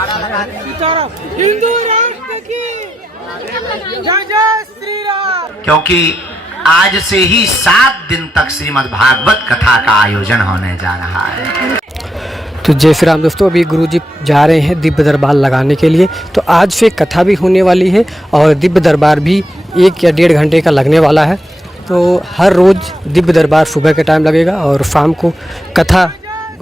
हिंदू राष्ट्र की जय जय श्री राम। क्योंकि आज से ही 7 दिन तक श्रीमद् भागवत कथा का आयोजन होने जा रहा है। तो जय श्री राम दोस्तों, अभी गुरुजी जा रहे हैं दिव्य दरबार लगाने के लिए। तो आज से कथा भी होने वाली है और दिव्य दरबार भी 1 या 1.5 घंटे का लगने वाला है। तो हर रोज़ दिव्य दरबार सुबह के टाइम लगेगा और शाम को कथा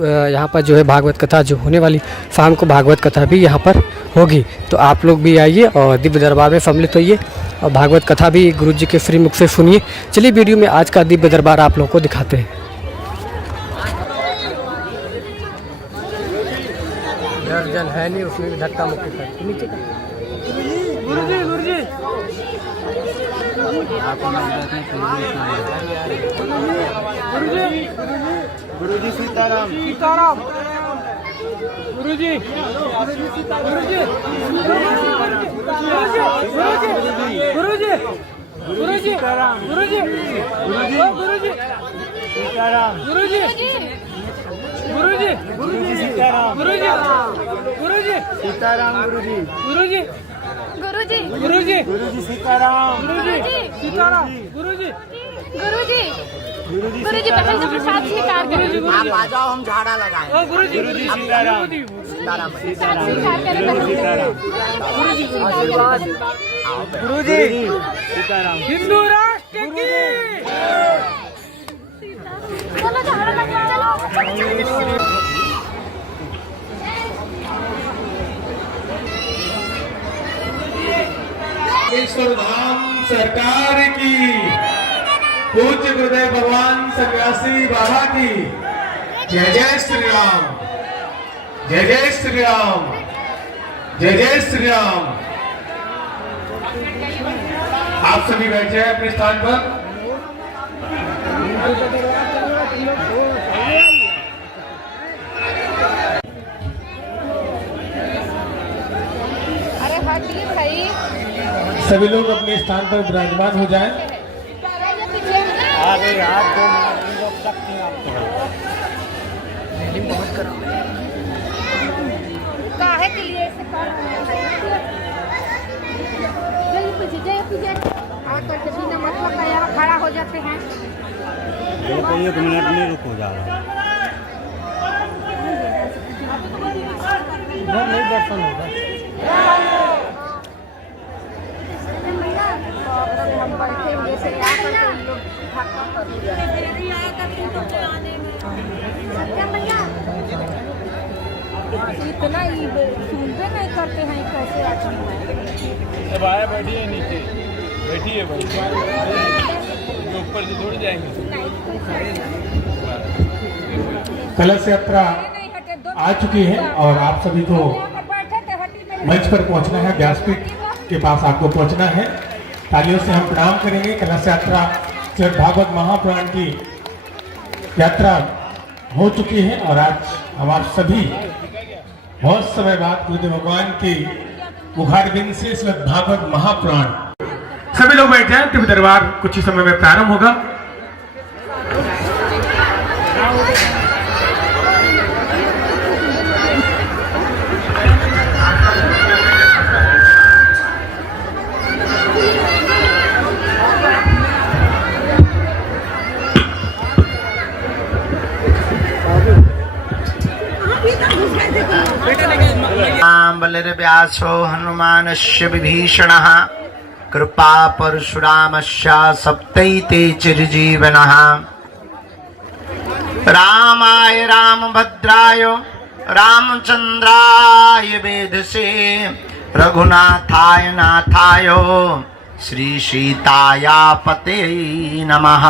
यहाँ पर जो है भागवत कथा जो होने वाली, शाम को भागवत कथा भी यहाँ पर होगी। तो आप लोग भी आइए और दिव्य दरबार में सम्मिलित होइए और भागवत कथा भी गुरुजी के श्री मुख से सुनिए। चलिए वीडियो में आज का दिव्य दरबार आप लोगों को दिखाते हैं। दर्जन है नहीं, उसमें भी धक्का मुक्की कर नीचे का। गुरुजी सीताराम सीताराम। गुरुजी गुरुजी गुरुजी गुरुजी सीताराम गुरुजी गुरुजी सीताराम गुरुजी गुरुजी गुरुजी सीताराम गुरुजी गुरुजी सीताराम गुरुजी गुरुजी गुरुजी गुरुजी गुरुजी सीताराम गुरुजी सीताराम गुरुजी गुरुजी गुरुजी पहले तो प्रसाद स्वीकार करें। आप आ जाओ, हम झाड़ा लगाएं। गुरुजी सीताराम सीताराम सीताराम गुरुजी सीताराम। हिंदू राष्ट्र की चलो झाड़ा लगा चलो। ईश्वर धाम सरकार की, पूज्य गुरुदेव भगवान सन्यासी बाबा की जय जय श्री राम, जय जय श्री राम, जय जय श्री राम। आप सभी बैठ जाए अपने स्थान पर। अरे हटिए भाई, सभी लोग अपने स्थान पर विराजमान हो जाएं। अरे यार 2 मिनट रोक सकते हैं आप काहे के लिए ऐसे कर रहे हैं? जय पीछे आकर के बिना मतलब का यहाँ खड़ा हो जाते हैं। 1 मिनट में रुको जा रहा है। नहीं दर्शन होगा। हम बैठेंगे से आकर के लोग इतना ही सुनते नहीं करते हैं, कैसे अब आया बैठिए नीचे, बैठिए भाई, ऊपर से थोड़ी जाएंगे। कलश यात्रा आ चुकी है और आप सभी को मंच पर पहुंचना है, व्यासपीठ के पास आपको पहुंचना है। तालियों से हम प्रणाम करेंगे। कलश यात्रा श्रीमद् भागवत महापुराण की यात्रा हो चुकी है और आज हम आप सभी बहुत समय बाद गुरुदेव भगवान की मुखारबिंद से श्रीमद् भागवत महापुराण। सभी लोग बैठ जाएं, दिव्य दरबार कुछ ही समय में प्रारंभ होगा। बलिर्व्यासो हनुमानस्य विभीषणः कृपा परशुरामस्य सप्तैते चिरजीवनः। रामाय रामभद्राय रामचंद्राय वेधसे रघुनाथाय नाथाय श्री सीताया पते नमः।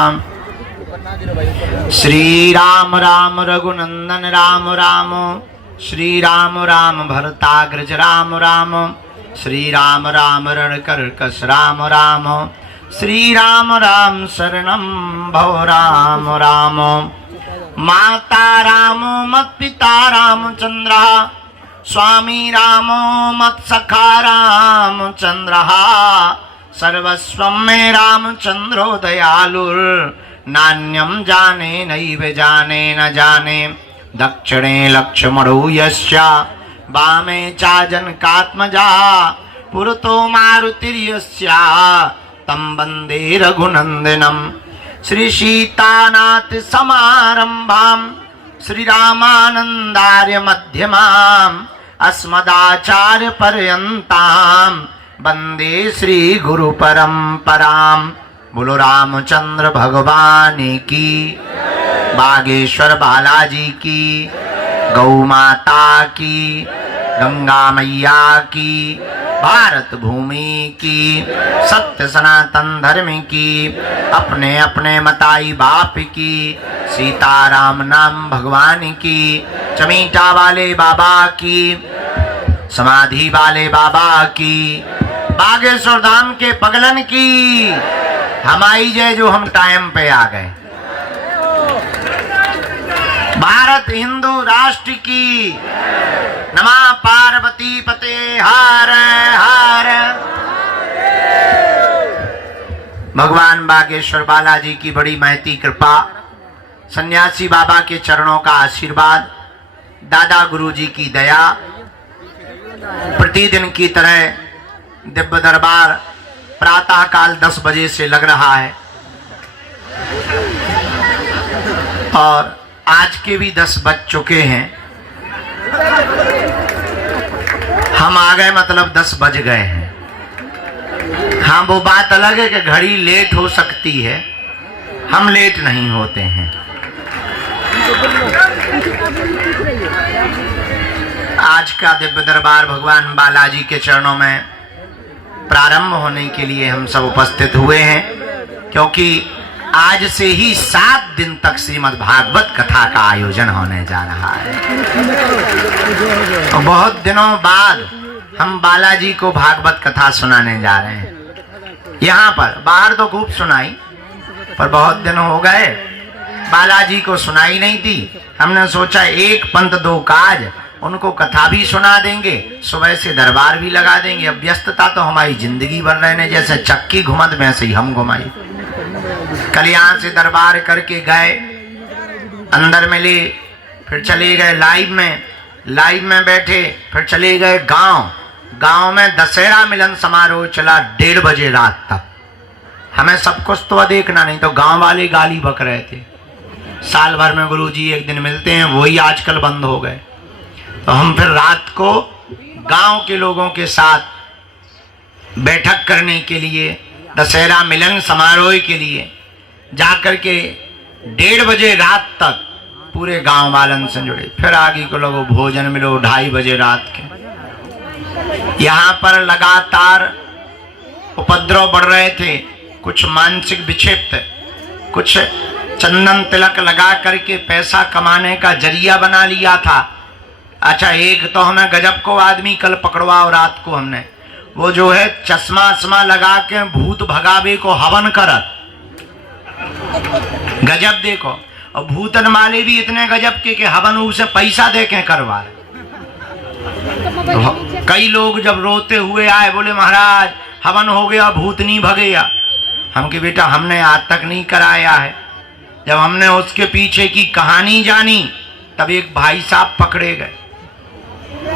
श्री राम राम रघुनंदन राम राम, श्री राम राम भरताग्रज राम राम, श्री राम राम रणकर्कश राम राम, श्री राम राम शरणं भव राम राम। माता राम मत पिता रामचंद्र, स्वामी राम मत सखा रामचंद्र। सर्वस्वं मे रामचंद्रो दयालुर, नान्यं जाने नैव जाने न जाने। दक्षिणे लक्ष्मणो यस्य वामे चा जनकात्मजा पुरतो मारुतिर्यस्या तं वन्दे रघुनन्दनम् श्री सीतानाथ समारंभां श्रीरामानन्दार्य मध्यमाम् अस्मदाचार्य पर्यन्तां वन्दे श्री गुरु परंपरां। बोलो रामचंद्र भगवान की, बागेश्वर बालाजी की, गौ माता की, गंगा मैया की, भारत भूमि की, सत्य सनातन धर्म की, अपने अपने मताई बाप की, सीताराम नाम भगवान की, चमीटा वाले बाबा की, समाधि वाले बाबा की, बागेश्वर धाम के पगलन की हमारी जय जो हम टाइम पे आ गए। भारत हिंदू राष्ट्र की नमः पार्वती पते हर हर। भगवान बागेश्वर बालाजी की बड़ी महती कृपा, सन्यासी बाबा के चरणों का आशीर्वाद, दादा गुरुजी की दया, प्रतिदिन की तरह दिव्य दरबार प्रातः काल 10 बजे से लग रहा है और आज के भी 10 बज चुके हैं। हम आ गए मतलब 10 बज गए हैं। हाँ, वो बात अलग है कि घड़ी लेट हो सकती है, हम लेट नहीं होते हैं। आज का दिव्य दरबार भगवान बालाजी के चरणों में प्रारंभ होने के लिए हम सब उपस्थित हुए हैं, क्योंकि आज से ही 7 दिन तक श्रीमद् भागवत कथा का आयोजन होने जा रहा है। तो बहुत दिनों बाद हम बालाजी को भागवत कथा सुनाने जा रहे हैं। यहाँ पर बाहर तो खूब सुनाई, पर बहुत दिन हो गए बालाजी को सुनाई नहीं थी। हमने सोचा एक पंथ दो काज, उनको कथा भी सुना देंगे, सुबह से दरबार भी लगा देंगे। अब व्यस्तता तो हमारी जिंदगी भर रहने, जैसे चक्की घुमत वैसे ही हम घुमाई। कल यहाँ से दरबार करके गए, अंदर मिले, फिर चले गए लाइव में बैठे, फिर चले गए गांव में दशहरा मिलन समारोह चला 1:30 बजे रात तक। हमें सब कुछ तो देखना नहीं, तो गांव वाले गाली बक रहे थे। साल भर में गुरुजी एक दिन मिलते हैं, वही आजकल बंद हो गए। तो हम फिर रात को गांव के लोगों के साथ बैठक करने के लिए, दशहरा मिलन समारोह के लिए जाकर के 1:30 बजे रात तक पूरे गांव वालन से जुड़े। फिर आगे को लोगों भोजन मिलो 2:30 बजे रात के। यहाँ पर लगातार उपद्रव बढ़ रहे थे, कुछ मानसिक विक्षिप्त, कुछ चंदन तिलक लगा करके पैसा कमाने का जरिया बना लिया था। अच्छा, एक तो हमें गजब को आदमी कल पकड़वा, और रात को हमने वो जो है चश्मा लगा के भूत भगावे को हवन करत, गजब देखो। और भूतन माले भी इतने गजब के हवन उसे पैसा दे के करवा। तो कई लोग जब रोते हुए आए, बोले महाराज हवन हो गया, भूत नहीं भगेगा। हम के बेटा हमने आज तक नहीं कराया है। जब हमने उसके पीछे की कहानी जानी, तब एक भाई साहब पकड़े गए।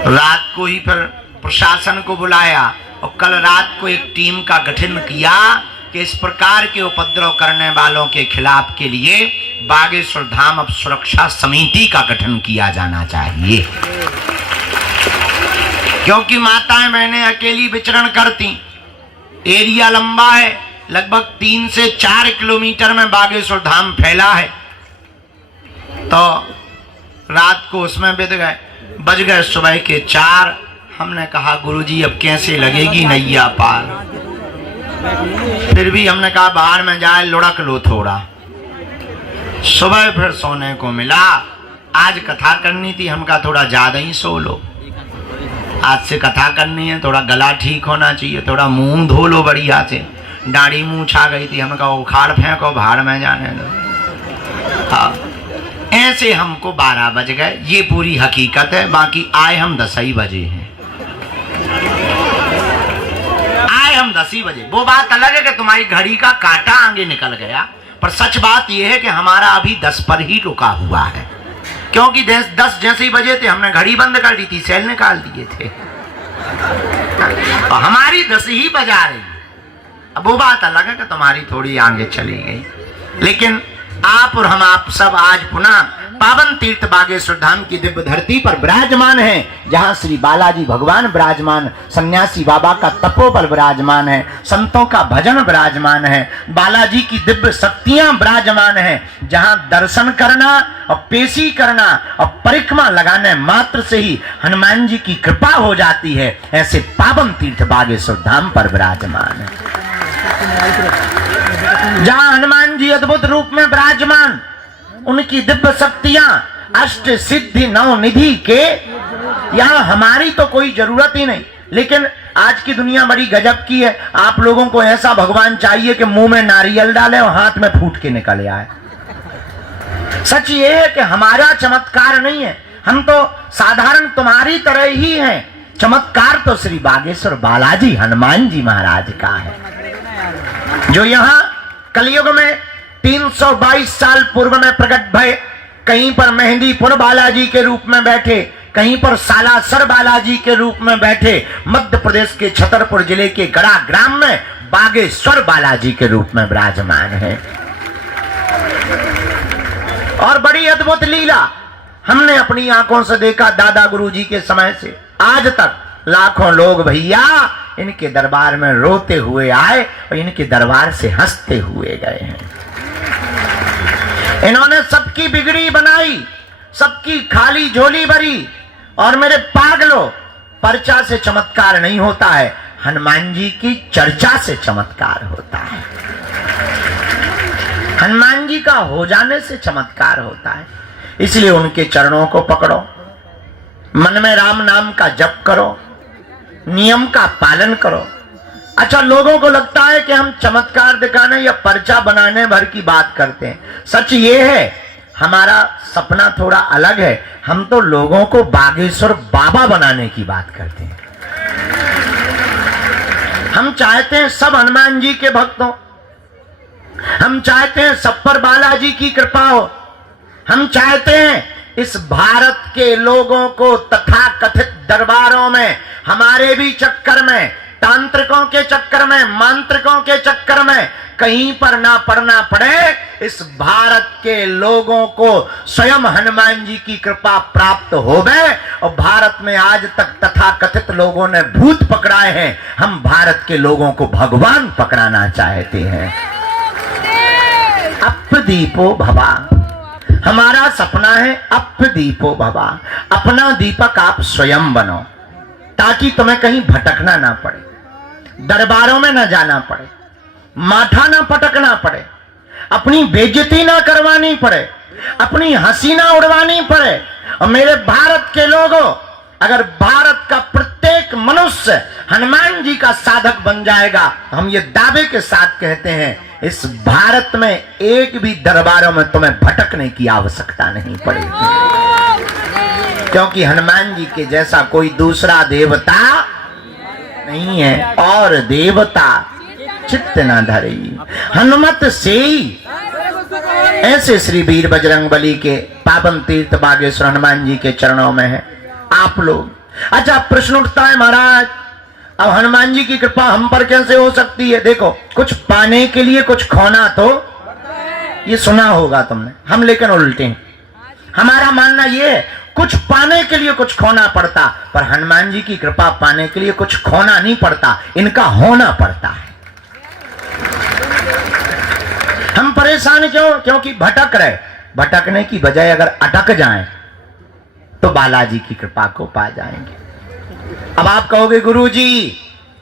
रात को ही फिर प्रशासन को बुलाया और कल रात को एक टीम का गठन किया कि इस प्रकार के उपद्रव करने वालों के खिलाफ के लिए बागेश्वर धाम अब सुरक्षा समिति का गठन किया जाना चाहिए। क्योंकि माताएं बहनें अकेली विचरण करती, एरिया लंबा है, लगभग 3 से 4 किलोमीटर में बागेश्वर धाम फैला है। तो रात को उसमें बज गए सुबह के 4। हमने कहा गुरुजी अब कैसे लगेगी नैया पार। फिर भी हमने कहा बाहर में जाए लुढ़क लो थोड़ा। सुबह फिर सोने को मिला। आज कथा करनी थी, हम कहा थोड़ा ज्यादा ही सो लो, आज से कथा करनी है, थोड़ा गला ठीक होना चाहिए, थोड़ा मुंह धो लो बढ़िया से। दाढ़ी मुंह छा गई थी, हम कहा उखाड़ फेंको, भाड़ में जाने दो। हाँ, ऐसे हमको 12 बज गए, ये पूरी हकीकत है। बाकी आए हम 10 ही बजे हैं, आए हम 10 ही बजे। वो बात अलग है कि तुम्हारी घड़ी का कांटा आगे निकल गया, पर सच बात यह है कि हमारा अभी 10 पर ही रुका हुआ है। क्योंकि 10 जैसे ही बजे थे हमने घड़ी बंद कर दी थी, सेल निकाल दिए थे। और हमारी 10 ही बजा रही। अब वो बात अलग है कि तुम्हारी थोड़ी आगे चली गई, लेकिन आप और हम आप सब आज पुनः पावन तीर्थ बागेश्वर धाम की दिव्य धरती पर विराजमान हैं, जहां श्री बालाजी भगवान विराजमान, सन्यासी बाबा का तपोबल विराजमान है, संतों का भजन विराजमान है, बालाजी की दिव्य शक्तियां विराजमान हैं, जहां दर्शन करना और पेशी करना और परिक्रमा लगाने मात्र से ही हनुमान जी की कृपा हो जाती है। ऐसे पावन तीर्थ बागेश्वर धाम पर विराजमान है, जहां हनुमान जी अद्भुत रूप में विराजमान, उनकी दिव्य शक्तियां अष्ट सिद्धि नौ निधि के, यहां हमारी तो कोई जरूरत ही नहीं। लेकिन आज की दुनिया बड़ी गजब की है, आप लोगों को ऐसा भगवान चाहिए कि मुंह में नारियल डाले और हाथ में फूट के निकल आए। सच ये है कि हमारा चमत्कार नहीं है, हम तो साधारण तुम्हारी तरह ही हैं। चमत्कार तो श्री बागेश्वर बालाजी हनुमान जी महाराज का है, जो यहां कलयुग में 322 साल पूर्व में प्रकट भय। कहीं पर मेहंदीपुर बालाजी के रूप में बैठे, कहीं पर सालासर बालाजी के रूप में बैठे, मध्य प्रदेश के छतरपुर जिले के गड़ा ग्राम में बागेश्वर बालाजी के रूप में विराजमान है। और बड़ी अद्भुत लीला हमने अपनी आंखों से देखा। दादा गुरुजी के समय से आज तक लाखों लोग भैया इनके दरबार में रोते हुए आए और इनके दरबार से हंसते हुए गए हैं। इन्होंने सबकी बिगड़ी बनाई, सबकी खाली झोली भरी। और मेरे पागलों, पर्चा से चमत्कार नहीं होता है, हनुमान जी की चर्चा से चमत्कार होता है। हनुमान जी का हो जाने से चमत्कार होता है। इसलिए उनके चरणों को पकड़ो, मन में राम नाम का जप करो, नियम का पालन करो। अच्छा, लोगों को लगता है कि हम चमत्कार दिखाने या पर्चा बनाने भर की बात करते हैं। सच ये है, हमारा सपना थोड़ा अलग है। हम तो लोगों को बागेश्वर बाबा बनाने की बात करते हैं। हम चाहते हैं सब हनुमान जी के भक्त हो, हम चाहते हैं सब पर बालाजी की कृपा हो। हम चाहते हैं इस भारत के लोगों को तथा कथित दरबारों में, हमारे भी चक्कर में, तांत्रिकों के चक्कर में, मांत्रिकों के चक्कर में कहीं पर ना पड़ना पड़े। इस भारत के लोगों को स्वयं हनुमान जी की कृपा प्राप्त होवे। और भारत में आज तक तथा कथित लोगों ने भूत पकड़ाए हैं, हम भारत के लोगों को भगवान पकड़ाना चाहते हैं। अपदीपो भवा, हमारा सपना है अपदीपो भवा। अपना दीपक आप स्वयं बनो, ताकि तुम्हें कहीं भटकना ना पड़े, दरबारों में ना जाना पड़े, माथा ना पटकना पड़े, अपनी बेइज्जती ना करवानी पड़े, अपनी हंसी ना उड़वानी पड़े। और मेरे भारत के लोगों, अगर भारत का प्रत्येक मनुष्य हनुमान जी का साधक बन जाएगा, हम ये दावे के साथ कहते हैं, इस भारत में एक भी दरबारों में तुम्हें भटकने की आवश्यकता नहीं पड़ेगी। क्योंकि हनुमान जी के जैसा कोई दूसरा देवता नहीं है। और देवता चित्त न धरी हनुमत से ही। ऐसे श्री वीर बजरंगबली के पावन तीर्थ बागेश्वर हनुमान जी के चरणों में है आप लोग। अच्छा, प्रश्न उठता है, महाराज अब हनुमान जी की कृपा हम पर कैसे हो सकती है? देखो, कुछ पाने के लिए कुछ खोना तो, ये सुना होगा तुमने, हम लेकिन उल्टे हैं। हमारा मानना ये है, कुछ पाने के लिए कुछ खोना पड़ता, पर हनुमान जी की कृपा पाने के लिए कुछ खोना नहीं पड़ता, इनका होना पड़ता है। हम परेशान क्यों? क्योंकि भटक रहे। भटकने की बजाय अगर अटक जाएं तो बालाजी की कृपा को पा जाएंगे। अब आप कहोगे गुरुजी,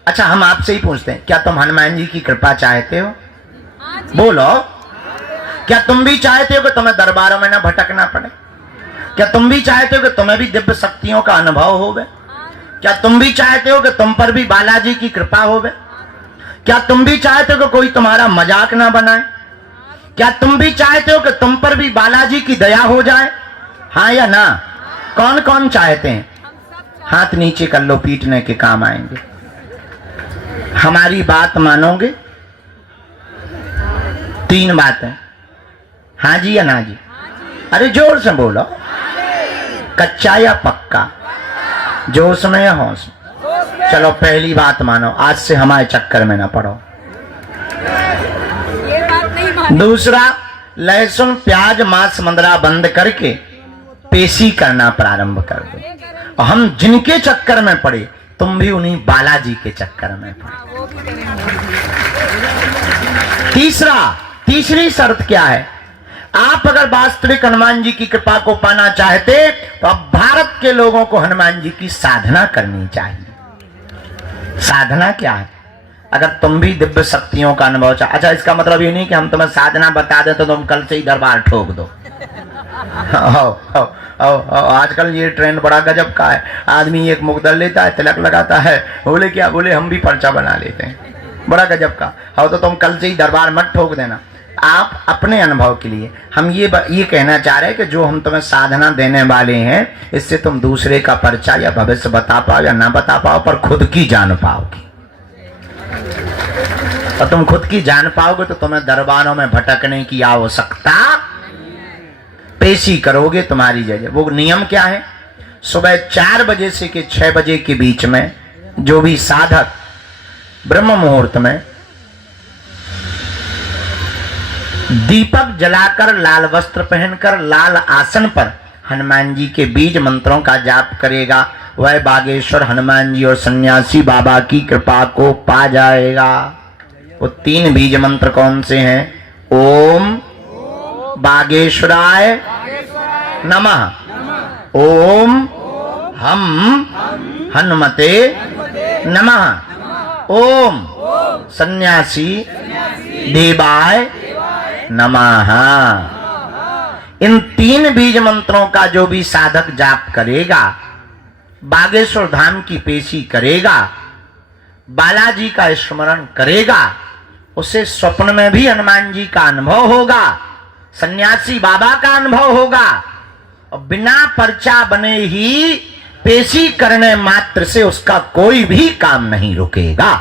अच्छा हम आपसे ही पूछते हैं, क्या तुम हनुमान जी की कृपा चाहते हो? बोलो, क्या तुम भी चाहते हो कि तुम्हें दरबारों में ना भटकना पड़े? क्या तुम भी चाहते हो कि तुम्हें भी दिव्य शक्तियों का अनुभव होवे? क्या तुम भी चाहते हो कि तुम पर भी बालाजी की कृपा होवे? क्या तुम भी चाहते हो कि कोई तुम्हारा मजाक ना बनाए? क्या तुम भी चाहते हो कि तुम पर भी बालाजी की दया हो जाए? हाँ या ना? कौन कौन चाहते हैं? हाथ नीचे कर लो, पीटने के काम आएंगे। हमारी बात मानोगे? 3 बातें, हाँ जी या ना जी? अरे जोर से बोलो। कच्चा या पक्का, जोश में या होश में? चलो पहली बात मानो, आज से हमारे चक्कर में ना पड़ो। ये बात नहीं मानी। दूसरा, लहसुन प्याज मांस मंदरा बंद करके पेशी करना प्रारंभ कर दो। और हम जिनके चक्कर में पड़े, तुम भी उन्हीं बालाजी के चक्कर में पड़े। तीसरी शर्त क्या है? आप अगर वास्तविक हनुमान जी की कृपा को पाना चाहते तो अब भारत के लोगों को हनुमान जी की साधना करनी चाहिए। साधना क्या है? अगर तुम भी दिव्य शक्तियों का अनुभव चाह, अच्छा इसका मतलब ये नहीं कि हम तुम्हें साधना बता दें तो तुम कल से ही दरबार ठोक दो। आजकल ये ट्रेंड बड़ा गजब का है। आदमी एक मुकदर लेता है, तिलक लगाता है, बोले क्या, बोले हम भी पर्चा बना लेते हैं। बड़ा गजब का। हो तो तुम कल से ही दरबार मत ठोक देना। आप अपने अनुभव के लिए हम ये कहना चाह रहे हैं कि जो हम तुम्हें साधना देने वाले हैं, इससे तुम दूसरे का पर्चा या भविष्य बता पाओ या ना बता पाओ, पर खुद की जान पाओगे। और तुम खुद की जान पाओगे तो तुम्हें दरबारों में भटकने की आवश्यकता, पेशी करोगे तुम्हारी जगह। वो नियम क्या है? सुबह 4 बजे से के 6 बजे के बीच में जो भी साधक ब्रह्म मुहूर्त में दीपक जलाकर, लाल वस्त्र पहनकर, लाल आसन पर हनुमान जी के बीज मंत्रों का जाप करेगा, वह बागेश्वर हनुमान जी और सन्यासी बाबा की कृपा को पा जाएगा। वो 3 बीज मंत्र कौन से हैं? ओम बागेश्वराय नमः, ओम हम हनुमते नमः, ओम सन्यासी देवाय नमः। इन 3 बीज मंत्रों का जो भी साधक जाप करेगा, बागेश्वर धाम की पेशी करेगा, बालाजी का स्मरण करेगा, उसे स्वप्न में भी हनुमान जी का अनुभव होगा, सन्यासी बाबा का अनुभव होगा, और बिना पर्चा बने ही पेशी करने मात्र से उसका कोई भी काम नहीं रुकेगा।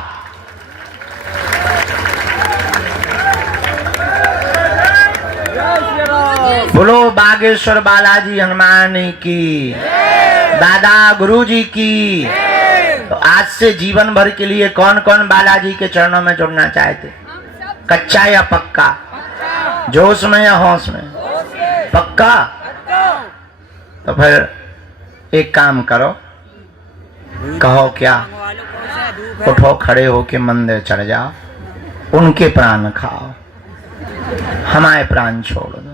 बोलो बागेश्वर बालाजी हनुमान की, दादा गुरु जी की। तो आज से जीवन भर के लिए कौन कौन बालाजी के चरणों में जुड़ना चाहते? कच्चा या पक्का, जोश में या होश में? पक्का। तो फिर एक काम करो, कहो क्या, उठो, खड़े होके मंदिर चढ़ जाओ, उनके प्राण खाओ, हमारे प्राण छोड़ दो।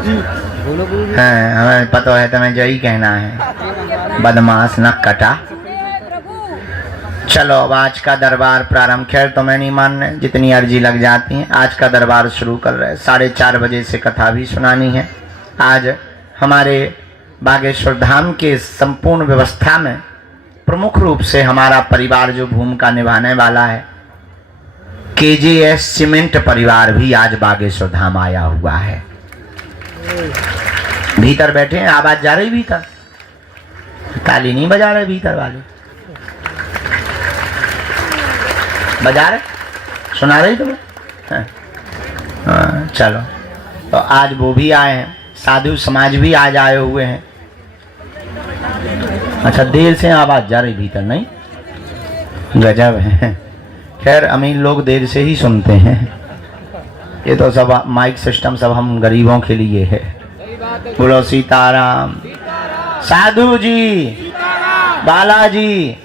हमें पता है तुम्हें यही कहना है, बदमाश न कटा। चलो अब आज का दरबार प्रारंभ। खैर तुम्हें नहीं मानने, जितनी अर्जी लग जाती है। आज का दरबार शुरू कर रहे हैं। 4:30 बजे से कथा भी सुनानी है। आज हमारे बागेश्वर धाम के संपूर्ण व्यवस्था में प्रमुख रूप से हमारा परिवार जो भूमिका निभाने वाला है, KJS सीमेंट परिवार भी आज बागेश्वर धाम आया हुआ है। भीतर बैठे हैं, आवाज जा रही भीतर, ताली नहीं बजा रहे भीतर वाले, बजा रहे, सुना रही तुम्हें? हाँ चलो, तो आज वो भी आए हैं, साधु समाज भी आज आए हुए हैं। अच्छा देर से आवाज जा रही भीतर, नहीं? गजब है। खैर अमीर लोग देर से ही सुनते हैं, ये तो सब माइक सिस्टम सब हम गरीबों के लिए है। बोलो सीताराम। साधु जी, बालाजी।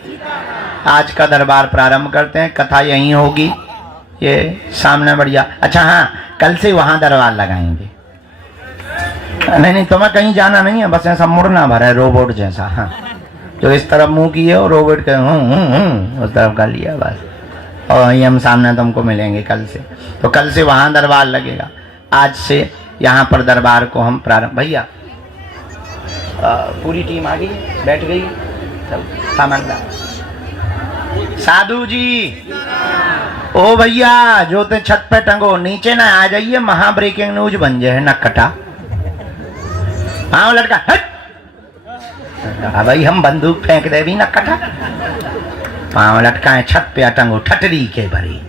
आज का दरबार प्रारंभ करते हैं। कथा यहीं होगी, ये सामने बढ़िया। अच्छा हाँ, कल से वहां दरबार लगाएंगे। नहीं तुम्हें कहीं जाना नहीं है, बस ऐसा मुड़ना भरा है रोबोट जैसा। हाँ, जो इस तरफ मुंह किए और रोबोट के उस तरफ कर लिया बस, और वहीं हम सामने तुमको मिलेंगे कल से। तो कल से वहां दरबार लगेगा। आज से यहाँ पर दरबार को हम प्रारंभ। भैया पूरी टीम आ गई, बैठ गई, सब सामान ला। साधु जी, ओ भैया जो ते छत पे टंगो, नीचे ना आ जाइए, महा ब्रेकिंग न्यूज बन जाए न कटा। हाँ लड़का हट, भाई हम बंदूक फेंक दे भी न कटा। पाँव लटकाए छत पे टंगो, ठटरी के भरी।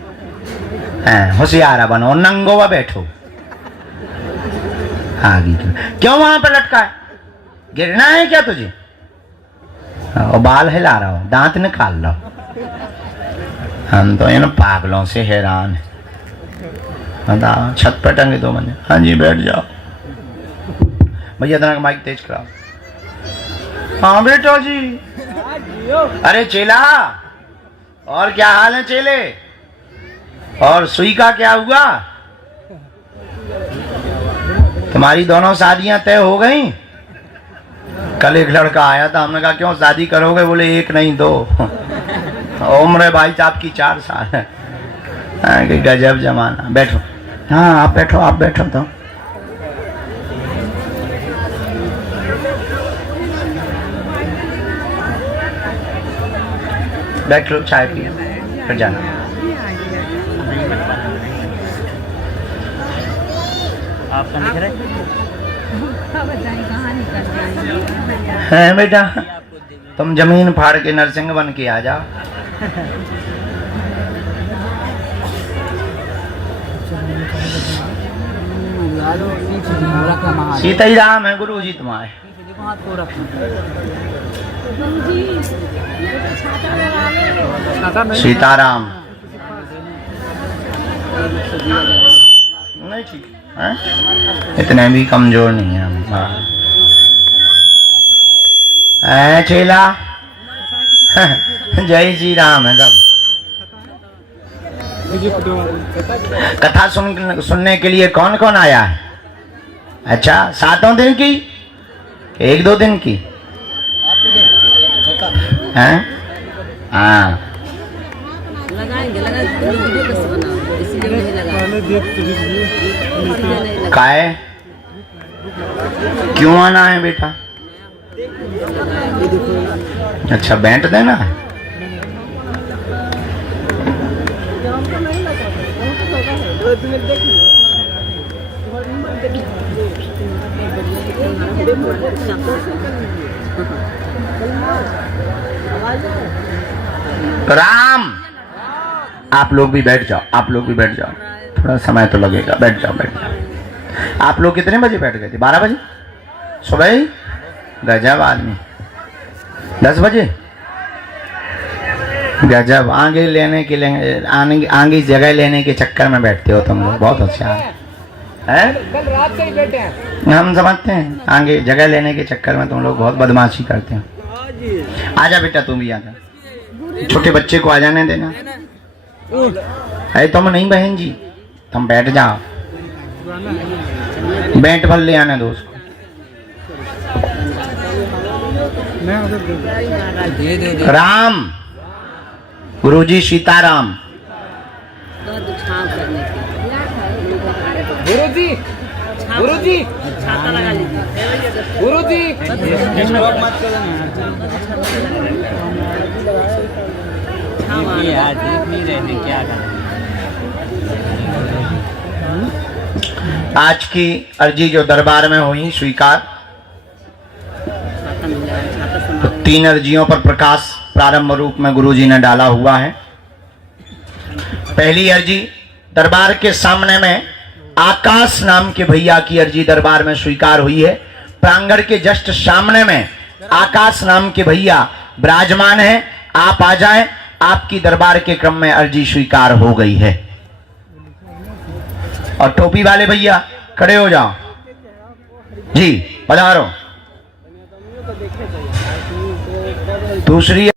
होशियारा बनो, नंगो व बैठो। आगे क्यों वहां पर लटका है? गिरना है क्या तुझे? और बाल हिला रहा हो, दांत निकाल लो। हम तो इन पागलों से हैरान है। बताओ, छत पर टंगे तो मैंने। हाँ जी बैठ जाओ भैया, इतना माइक तेज कराओ। हाँ बेटा जी। अरे चेला, और क्या हाल है चेले? और सुई का क्या हुआ? तुम्हारी दोनों शादियां तय हो गई? कल एक लड़का आया था, हमने कहा क्यों शादी करोगे? बोले एक नहीं 2। उम्र है भाई साहब की 4 साल है। कि गजब जमाना। बैठो। हाँ आप बैठो, आप बैठो तो। बैठ लो, चाय पिए फिर जाना। आप कहाँ लिख रहे हैं बेटा? तुम जमीन फाड़ के नरसिंह बन के आ जाओ। सीता ही राम है गुरु जी तुम्हारे। सीताराम नहीं ठीक है, इतने भी कमजोर नहीं है हम। चेला जय श्री राम है सब। कथा सुनने के लिए कौन कौन आया है? अच्छा 7 दिन की, 1-2 दिन की हैं? हाँ काहे क्यों आना है बेटा? अच्छा बैंट देना है। राम आप लोग भी बैठ जाओ, आप लोग भी बैठ जाओ, थोड़ा समय तो लगेगा। बैठ जाओ बैठ जाओ। आप लोग कितने बजे बैठ गए थे? 12 बजे सुबह ही? गजब आदमी। 10 बजे? गजब। आगे लेने के लिए आगे जगह लेने के चक्कर में बैठते हो तुम लोग, बहुत होशियार है। कल रात से ही बैठे हैं। हम समझते हैं, आगे जगह लेने के चक्कर में तुम लोग बहुत बदमाशी करते हो। आजा बेटा तुम भी आजा, छोटे बच्चे को आ जाने देना। अरे तुम नहीं बहन जी, तुम बैठ जाओ, बैठ भर ले आने दो उसको। राम गुरुजी सीताराम। गुरुजी गुरुजी गुरुजी यार देख नहीं रहे हैं क्या करें। आज की अर्जी जो दरबार में हुई स्वीकार, तो 3 अर्जियों पर प्रकाश प्रारंभ रूप में गुरुजी ने डाला हुआ है। पहली अर्जी दरबार के सामने में आकाश नाम के भैया की अर्जी दरबार में स्वीकार हुई है। प्रांगण के जस्ट सामने में आकाश नाम के भैया विराजमान है। आप आ जाएं, आपकी दरबार के क्रम में अर्जी स्वीकार हो गई है। और टोपी वाले भैया खड़े हो जाओ जी, पधारो। दूसरी